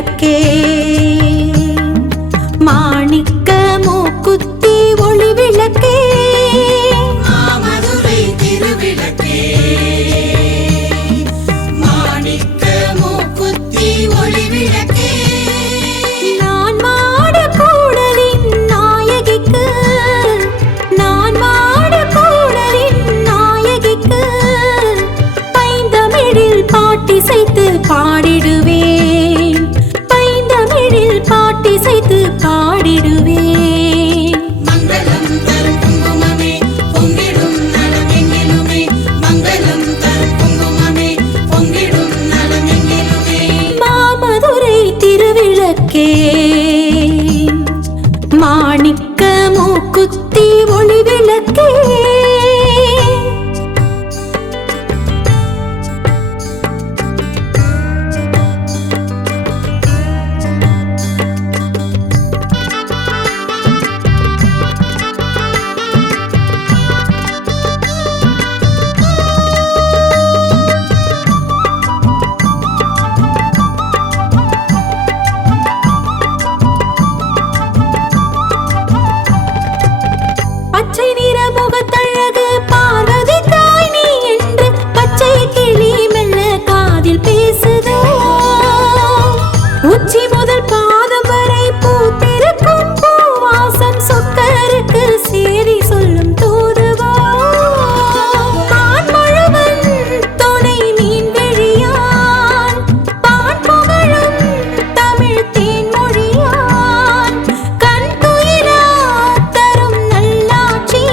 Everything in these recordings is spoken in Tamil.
திருவிளக்கே மாணிக்க மூக்குத்தி ஒளி விளக்கே மாமதுரை திருவிளக்கே மாணிக்க மூக்குத்தி ஒளி விளக்கே நான் மாட கூடலின் நாயகிக்கு நான் மாட கூடலின் நாயகிக்கு பைந்தமிழில் பாட்டிசைத்து பாடிடுவேன் பைந்தமிழில் பாட்டிசைத்து பாடிடுவேன் மங்களம் தரும் குங்குமமே பொங்கிடும் நலமெங்கிலுமே மங்களம் தரும் குங்குமமே பொங்கிடும் நலமெங்கிலுமே மாமதுரை திருவிளக்கே மாணிக்க மூக்குத்தி ஒளி விளக்கே பச்சை நிற முகத்தழகு பார்வதி தாய் நீ என்று பச்சை கிளி மெல்ல காதில் பேசுதோ உச்சி முதல் பாதம் வரை பூத்திருக்கும் பூவாசம் சொக்கருக்கு சேரி சொல்லும் தூதுவோ பான்மழுவன் துணை மீன் விழியான் பான் புகழும் தமிழ் தேன்மொழியான் கண் துயிலா தரும் நல்லாட்சி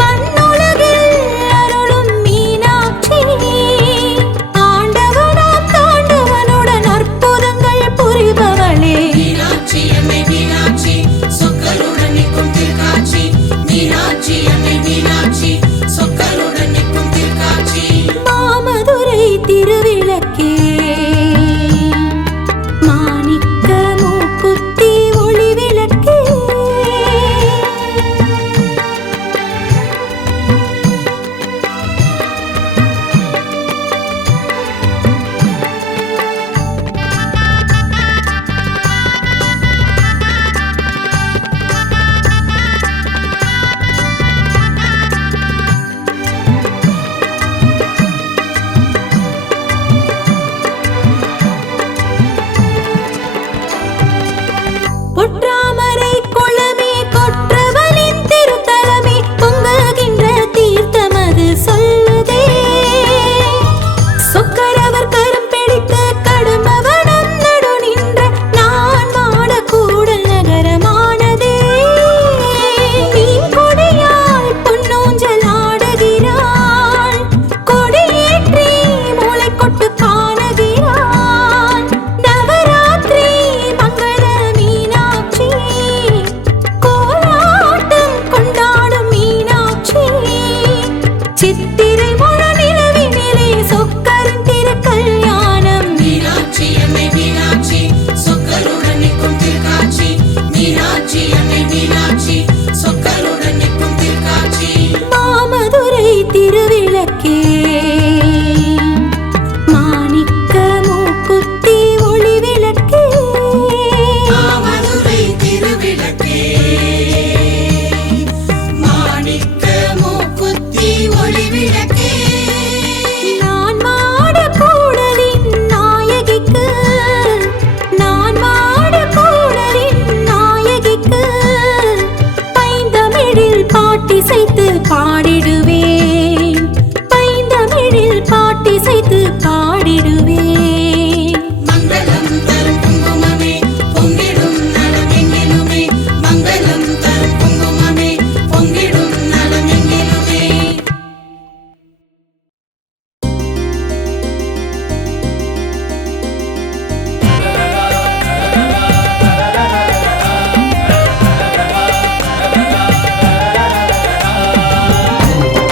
மண்ணுலகில் அருளும் மீனாட்சி ஆண்டவனாம் தாண்டவனுடன் அற்புதங்கள் புரிபவளே மீனாட்சி அன்னை மீனாட்சி சொக்கருடன் நிற்கும் திருக்காட்சி மீனாட்சி அன்னை மீனாட்சி சொக்கருடன் நிற்கும் திருக்காட்சி மாமதுரை திருவிளக்கே மாணிக்க மூக்குத்தி ஒளி விளக்கே பொற்றாமரை குளமே கொற்றவனின் திருத்தலமே பொங்குகின்ற தீர்த்தமது சொல்லுதே சொக்கரவர் கரம் பிடித்து கடுமவனம் நடு நின்ற நான் மாட கூடல் நகரமானதே மீன் கொடியால் பொன்னூஞ்சல் ஆடுகிறாள் கொடியேற்றி மூளை கொட்டு காணுகிறாள் நவராத்திரி மங்கள மீனாட்சி கோலாட்டம் கொண்டாடும் மீனாட்சி சித்திரை முழு நிலவினிலே சொக்கரின் திருக்கல்யாணம் மீனாட்சி அன்னை மீனாட்சி சொக்கருடன் நிற்கும் திருக்காட்சி மீனாட்சி அன்னை மீனாட்சி சொக்கருடன் நிற்கும் திருக்காட்சி மாமதுரை திருவிளக்கே மாணிக்க மூக்குத்தி ஒளி விளக்கே மாமதுரை திருவிளக்கே மாணிக்க மூக்குத்தி ஒளி விளக்கே நான் மாட கூடலின் நாயகிக்கு நான் மாட கூடலின் நாயகிக்கு பைந்தமிழில் பாட்டிசைத்து பாடிடுவேன் பைந்தமிழில் பாட்டிசைத்து பாடிடுவேன் மங்களம் தரும் குங்குமமே பொங்கிடும் நலமெங்கிலுமே மங்களம் தரும் குங்குமமே பொங்கிடும் நலமெங்கிலுமே ஆ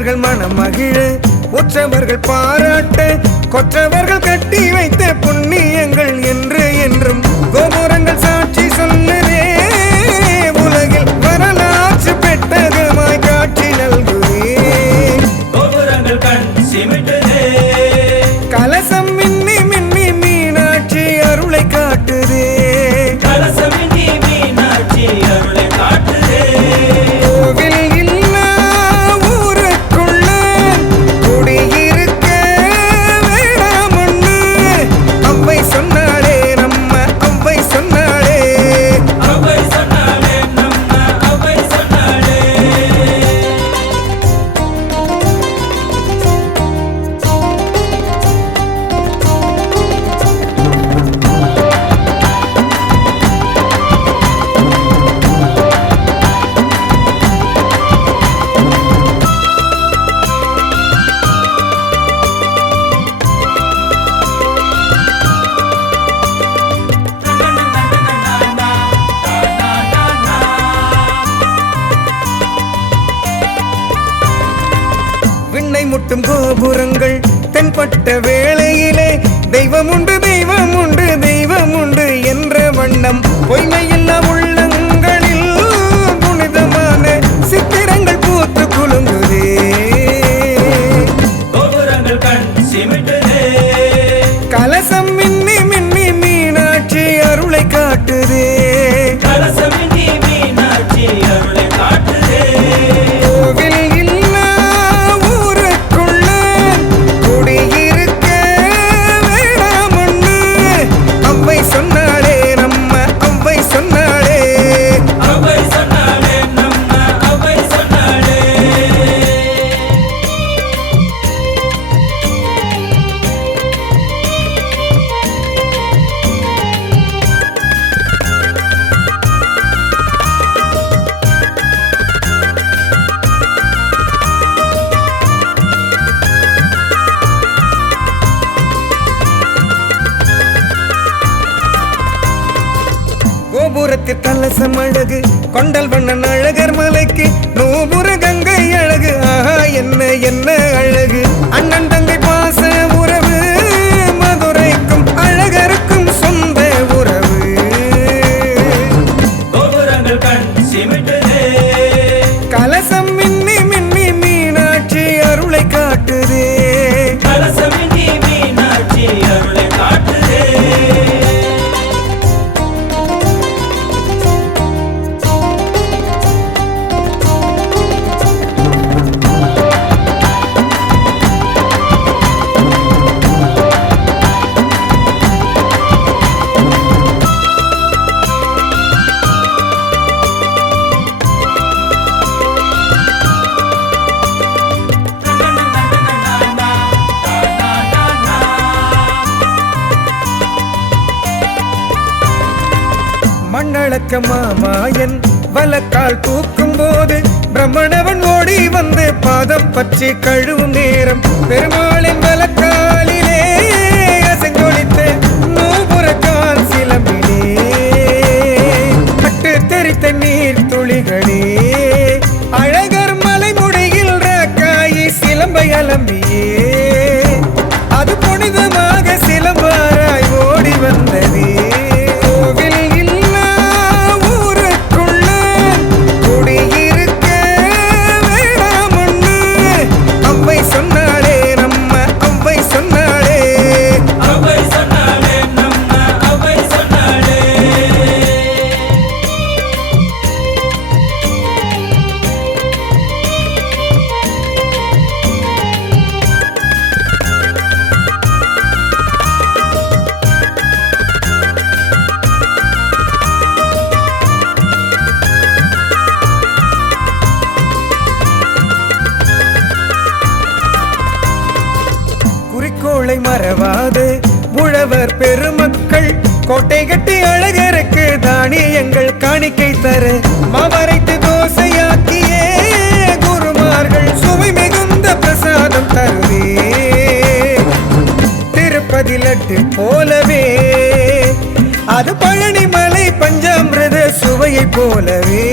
உற்றவர்கள் மனம் மகிழ உற்றவர்கள் பாராட்ட கொற்றவர்கள் கட்டி வைத்த புண்ணியங்கள் என்று என்றும் கோபுரங்கள் சாட்சி சொல்லுதே உலகில் வரலாற்று பெட்டகமாய் காட்சி நல்குதே கோபுரங்கள் கண் சிமிட்டுதே கலசம் மின்னி மின்னி மீனாட்சி அருளை காட்டுதே கலசமின்றி மீனாட்சி அருளை காட்டுதே கோவில் இல்லா ஊருக்குள்ள குடியிருக்க வேணாமொன்னு அவ்வை சொன்னாளே நம்ம அவ்வை சொன்னாளே அவை சொன்னாளே நம்ம அவை சொன்னாளே விண்ணை முட்டும் கோபுரங்கள் தென்பட்ட வேளையிலே தெய்வம் உண்டு தெய்வம் உண்டு தெய்வம் உண்டு என்ற வண்ணம் பொய்மையில்லா உள்ளங்களில் புனிதமான சித்திரங்கள் பூத்து குலுங்குதே கோபுரங்கள் கண் சிமிட்டுதே கலசம் மின்னி மின்னி மீனாட்சி அருளை காட்டுதே கலசமின்றி மீனாட்சி அருளை காட்டுதே கோவில் இல்லா ஊருக்குள்ள குடியிருக்க வேணாமொன்னு அவ்வை சொன்னாளே நம்ம அவ்வை சொன்னாளே அவை சொன்னாளே நம்ம அவை சொன்னாளே கோபுரத்தில் கலசம் அழகு கொண்டல் வண்ணன் அழகர் மலைக்கு நூபுர கங்கை அழகு ஆஹா என்ன என்ன அழகு அண்ணன் தங்கை பாச உறவு மதுரைக்கும் அழகருக்கும் சொந்த உறவு கோபுரங்கள் கண் சிமிட்டுதே கலசம் மின்னி மின்னி மீனாட்சி அருளை காட்டுதே கலசமின்றி மீனாட்சி அருளை காட்டுதே மண்ணளக்க மாமாயன் வலக்கால் தூக்கும் போது பிரம்மணவன் ஓடி வந்து பாதம் பற்றி கழுவும் நேரம் பெருமாளின் வலக்காலிலே அசைந்தொழித்த நூபுரக்கால் சிலம்பிலே பட்டு தெரித்த நீர் துளிகளே அழகர் மலைமுடியில் ராக்காயி சிலம்பை அலம்பியே அது புனிதமாக சிலம்பாராய் ஓடி வந்ததே கோவில் இல்லா ஊருக்குள்ள குடியிருக்க வேணாமொன்னு அவ்வை சொன்னாளே நம்ம அவ்வை சொன்னாளே அவை சொன்னாளே நம்ம அவை சொன்னாளே குறிக்கோளை மறவாது உழவர் பெருமக்கள் கோட்டை கட்டி அழகருக்கு தானியங்கள் காணிக்கை தர மாவரைத்து தோசையாக்கியே குருமார்கள் சுவை மிகுந்த பிரசாதம் தருவே திருப்பதி லட்டு போலவே அது பழனி மலை பஞ்சாமிரத சுவையை போலவே